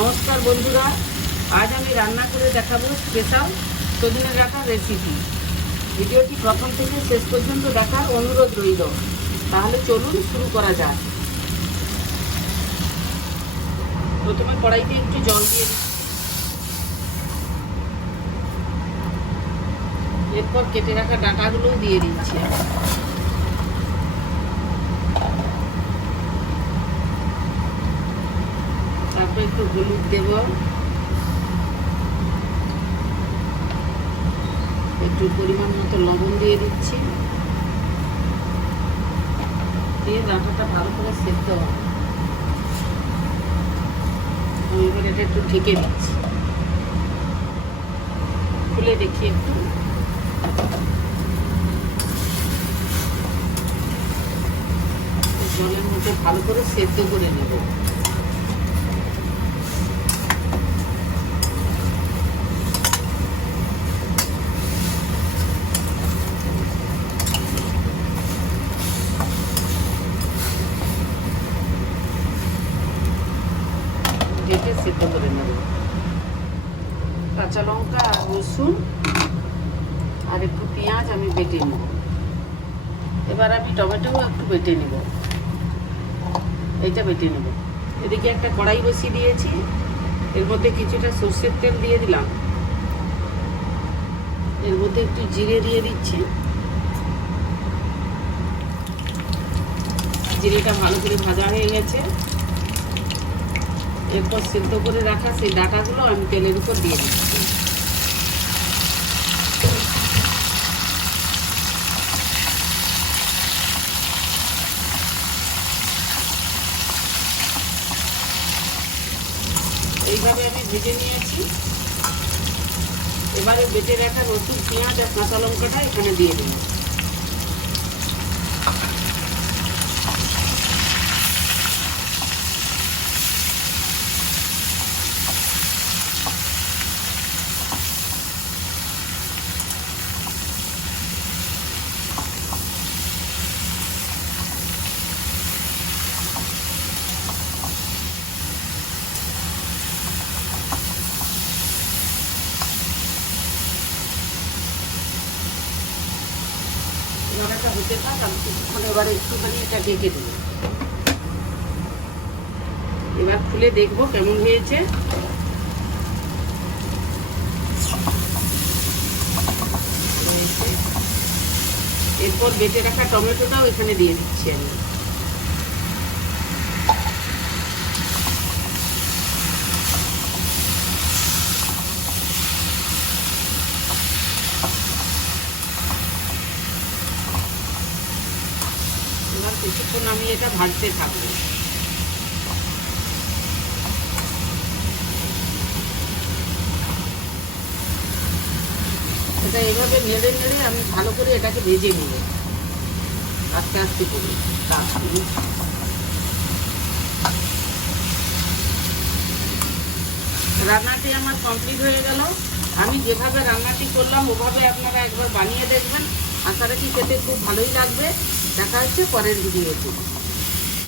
নমস্কার বন্ধুরা, আজ আমি রান্না করে দেখাবো স্পেশাল সজনে ডাঁটার রেসিপি ভিডিওটি প্রথম থেকে শেষ পর্যন্ত দেখার অনুরোধ রইল। তাহলে চলুন শুরু করা যাক। প্রথমে কড়াইতে একটু জল দিয়ে। এরপর কেটে রাখা ডাঁটাগুলোও দিয়ে দিচ্ছি তারপর একটু হলুদ দেব। একটু পরিমাণ মতো লবণ দিয়ে দিচ্ছি। দিয়ে ডাঁটাটা ভালো করে সেদ্ধ আমি এবার এটা একটু ঢেকে দিচ্ছি। খুলে দেখি একটু। জলের মধ্যে ভালো করে সেদ্ধ করে নেব। ঢেকে সেদ্ধ করে নেব। কাঁচা লঙ্কা আর রসুন আর একটু পেঁয়াজ আমি বেটে নেব। এবার আমি টমেটোও একটু বেটে নেব। এইটা বেটে নেব। এদিকে একটা কড়াই বসিয়ে দিয়েছি। এর মধ্যে কিছুটা সর্ষের তেল দিয়ে দিলাম। এর মধ্যে একটু জিরে দিয়ে দিচ্ছি। জিরেটা ভালো করে ভাজা হয়ে গেছে। এরপর সিদ্ধ করে রাখা সেই ডাটাগুলো আমি তেলের উপর দিয়ে দিচ্ছি। এইভাবে আমি ভেজে নিয়েছি। এবারে বেটে রাখা রসুন, পেঁয়াজ আর কাঁচা লঙ্কাটা এখানে দিয়ে দিই হতে থাক, আমি কিছুক্ষণ এবার একটুখানি এটা ঢেকে দেবো এবার খুলে দেখব কেমন হয়েছে। এরপর বেটে রাখা টমেটোটাও এখানে দিয়ে দিচ্ছি আমি কিছুক্ষণ আমি এটা ভাজতে থাকব। এটা এভাবে নেড়ে নেড়ে আমি ভালো করে এটাকে ভেজে নেব। আস্তে আস্তে করে রান্নাটি আমার কমপ্লিট হয়ে গেল। আমি যেভাবে রান্নাটি করলাম, ওভাবে আপনারা একবার বানিয়ে দেখবেন। আশা রাখি খেতে খুব ভালোই লাগবে। দেখা হচ্ছে পরের ভিডিওতে।